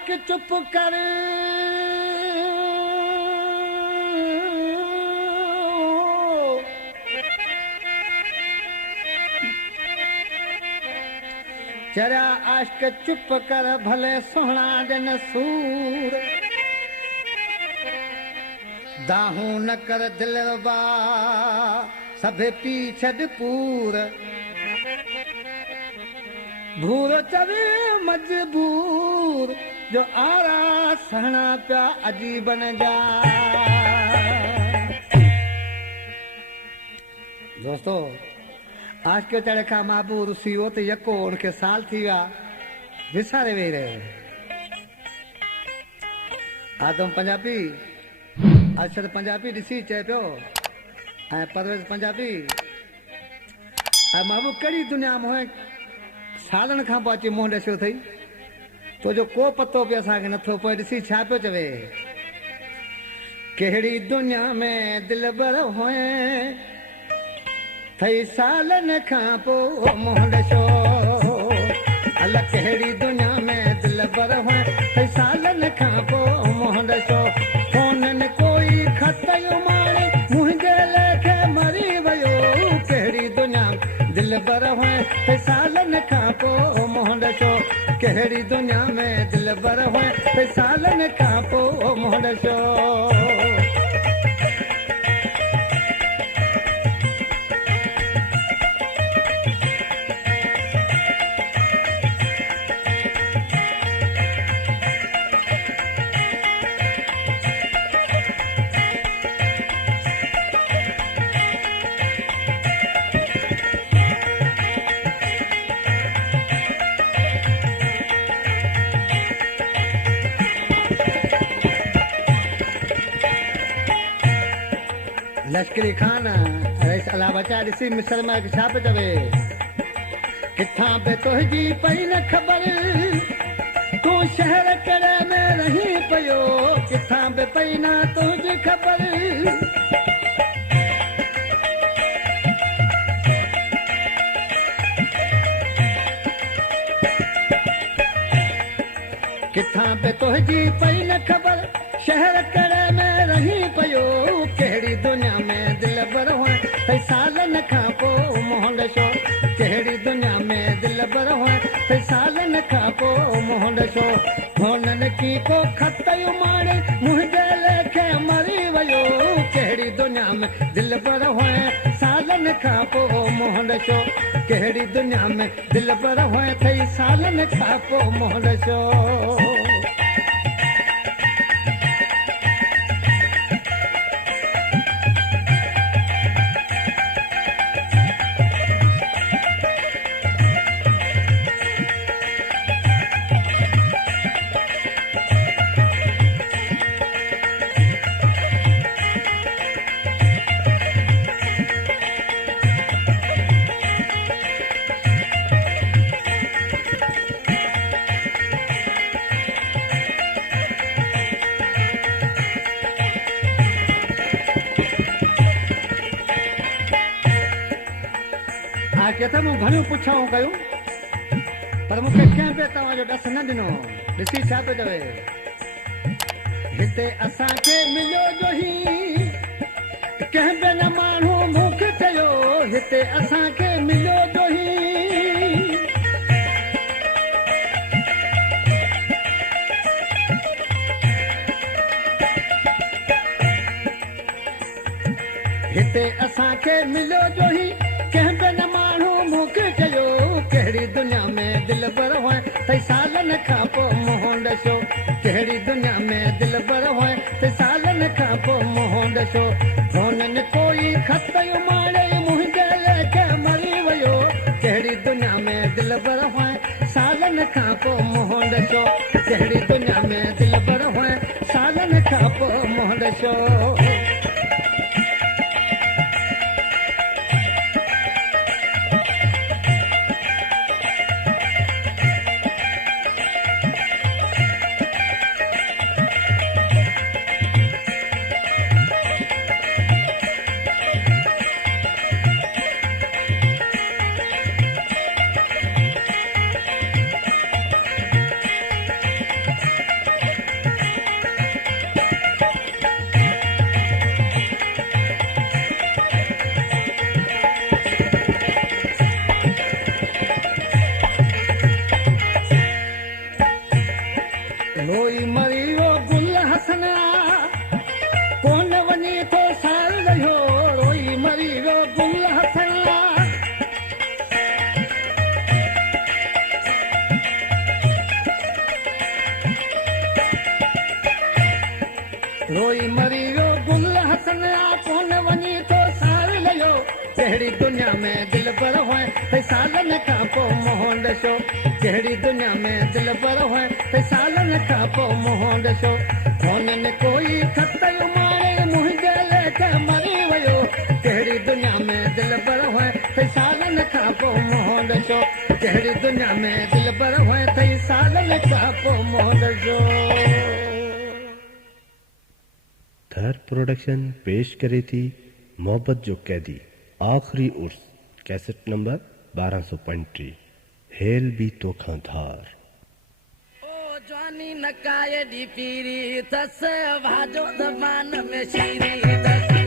आशिक चुप कर जरा आशिक चुप कर भले सोहना दिन सूर दाहू न कर दिल रबा सभे पी छड़ पूर भूर चवे मजबूर जो आरा सहना प्या अजीबन जा। दोस्तों आज के चढ़े का माबू रुसी हो तो यको उनके साल थी विया विसारे वेही रहे आदम पंजाबी अरशद पंजाबी ॾिसी चए पियो ऐं परवेज़ पंजाबी ऐं माबू कहिड़ी दुनिया में सालनि खां पोइ अची मुंहुं ॾसियो अथई तो जो को पतो बि असांखे नथो पए ॾिसी छा पियो चवे कहिड़ी दुनिया में दिलबर हुए थई सालनि खां पोइ मुंहुं ॾसियो अला कहिड़ी दुनिया में दिलबर हुए थई सालनि खां पोइ मुंहुं ॾसियो फोननि कोई खत माणे मुंहिंजे लेखे मरी वियो कहिड़ी दुनिया दिलबर हुए थई सालनि खां पोइ मुंहुं ॾसियो कहिड़ी दुनिया में दिलबर हुए थई सालनि खां पोइ मुंहुं ॾसियो। लश्करी खान रईस अला बचा ॾिसी मिस्र में छा पियो चवे किथां बि तुंहिंजी पई न ख़बर तूं शहर कहिड़े में रही पियो किथां बि पई न तुंहिंजी ख़बर किथां बि तुंहिंजी पई न ख़बर शहर कहिड़े में रही पियो कहिड़ी दुनिया में दिलबर हुए थई सालनि खां पोइ मुंहुं ॾसियो कहिड़ी दुनिया में दिलबर हुए थई सालनि खां पोइ मुंहुं ॾसियो हुननि की को खत माणे मुंहिंजे लेखे मरी वियो कहिड़ी दुनिया में दिलबर हुए सालनि खां पोइ मुंहुं ॾसियो कहिड़ी दुनिया में दिलबर हुए थई सालनि खां पोइ मुंहुं ॾसियो। कहता मूं घणियूं पुछाऊं कयूं पर मूंखे कंहिं बि तव्हांजो ॾस न ॾिनो ॾिसी छा पियो चवे हिते असांखे मिलियो जो ही कंहिं बि न माण्हू मूंखे चयो हिते असांखे मिलियो जो ही हिते असांखे मिलियो जो ही कंहिं बि न माण्हू मूंखे चयो कहिड़ी दुनिया में दिलबर हुए थई सालनि खां पोइ मुंहुं ॾसियो कहिड़ी दुनिया में दिलबर हुए थई सालनि खां पोइ मुंहुं ॾसियो हुननि कोई खत माणे मुंहिंजे लेखे मरी वियो कहिड़ी दुनिया में दिलबर हुए सालनि खां पोइ मुंहुं ॾसियो कहिड़ी दुनिया में दिलबर हुए सालनि खां पोइ मुंहुं ॾसियो। वञी थो साल लयो कहिड़ी दुनिया में दिल पर हुए त सालनि खां पोइ मोहन ॾिसो कहिड़ी दुनिया में दिल पर हुए त सालनि खां पोइ मोहन ॾिसो हुननि कोई खत मारे मुंहिंजे लेख मरी वियो कहिड़ी दुनिया में दिल पर हुए त सालनि खां पोइ मोहन ॾिसो कहिड़ी दुनिया में दिल पर हुए त सालनि खां पोइ मोहन ॾिसो। थर प्रोडक्शन पेश करे थी मोहब्बत जो कैदी आखिरी उर्स कैसेट नंबर 1235 हेल भी तोखां धार। ओ जवानी नकाए दी पीरी तस भाजो दबान में शीरी तस